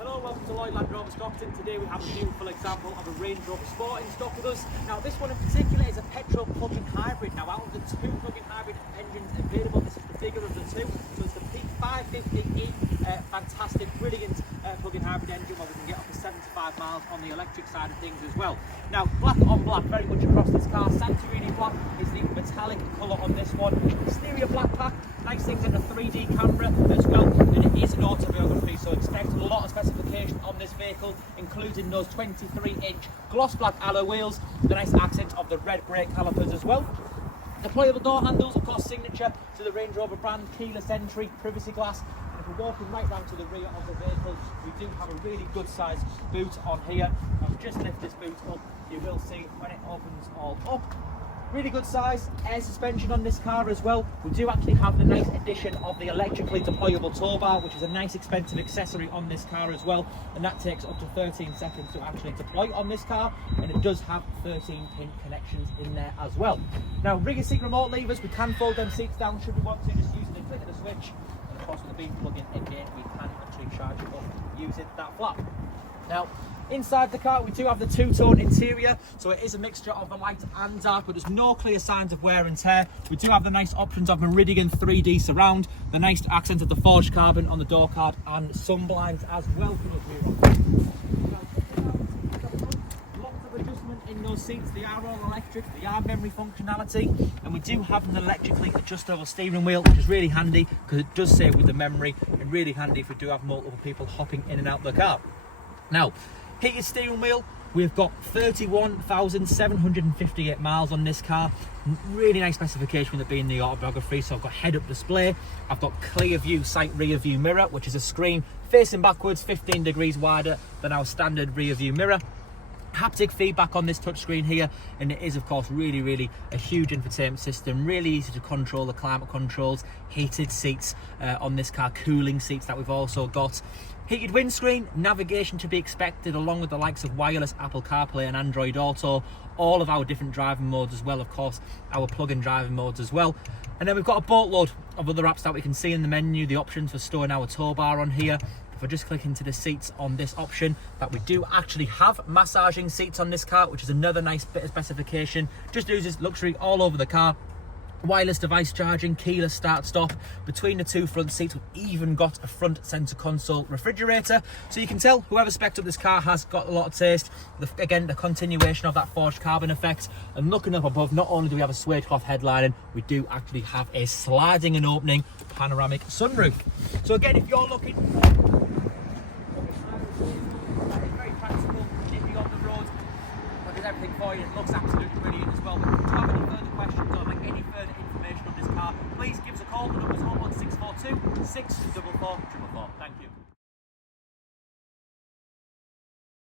Hello, welcome to Lloyd Land Rover Stockton. Today we have a beautiful example of a Range Rover Sport in stock with us. Now this one in particular is a petrol plug-in hybrid. Now out of the two plug-in hybrid engines available, this is the bigger of the two. So it's the P550e, fantastic, brilliant plug-in hybrid engine where we can get up to 75 miles on the electric side of things as well. Now black on black very much across this car. Santorini Black is the metallic colour on this one. Exterior black pack, nice things in a 3D camera as well, and it is an autobiography, so expect a lot of specification on this vehicle, including those 23-inch gloss black alloy wheels, the nice accent of the red brake calipers as well. Deployable door handles, of course, signature to the Range Rover brand, keyless entry, privacy glass. And if we're walking right round to the rear of the vehicle, we do have a really good sized boot on here. I'll just lift this boot up, you will see when it opens all up. Really good size, air suspension on this car as well. We do actually have the nice addition of the electrically deployable Towbar, which is a nice expensive accessory on this car as well, and that takes up to 13 seconds to actually deploy on this car, and it does have 13-pin connections in there as well. Now rear seat remote levers, we can fold them seats down should we want to, just using the click of the switch, and of course with the beam plug-in again we can actually charge it up using that flap. Now inside the car we do have the two-tone interior, so it is a mixture of the light and dark, but there's no clear signs of wear and tear. We do have the nice options of Meridian 3D surround, the nice accent of the forged carbon on the door card, and sun blinds as well for the rear. Lots of adjustment in those seats. They are all electric, they are memory functionality, and we do have an electrically adjustable steering wheel, which is really handy because it does say with the memory, and really handy if we do have multiple people hopping in and out the car. Now, heated steering wheel, we've got 31,758 miles on this car. Really nice specification with it being the autobiography. So I've got head-up display, I've got clear view sight rear view mirror, which is a screen facing backwards 15 degrees wider than our standard rear view mirror. Haptic feedback on this touchscreen here, and it is of course really a huge infotainment system, really easy to control. The climate controls, heated seats on this car, cooling seats that we've also got, heated windscreen, navigation to be expected along with the likes of wireless Apple CarPlay and Android Auto, all of our different driving modes as well, of course our plug-in driving modes as well. And then we've got a boatload of other apps that we can see in the menu, the options for storing our Towbar on here. If I just click into the seats on this option, that we do actually have massaging seats on this car, which is another nice bit of specification. Just uses luxury all over the car. Wireless device charging, keyless start stop. Between the two front seats, we've even got a front center console refrigerator, so you can tell whoever spec'd up this car has got a lot of taste. Again, the continuation of that forged carbon effect. And looking up above, not only do we have a suede cloth headlining, we do actually have a sliding and opening panoramic sunroof. So again, if you're looking, that is very practical, nippy on the road, but there's everything for you. It looks absolutely brilliant as well. But if you have any further questions or like any further information on this car, please give us a call. The number's 01642 644 444. Thank you.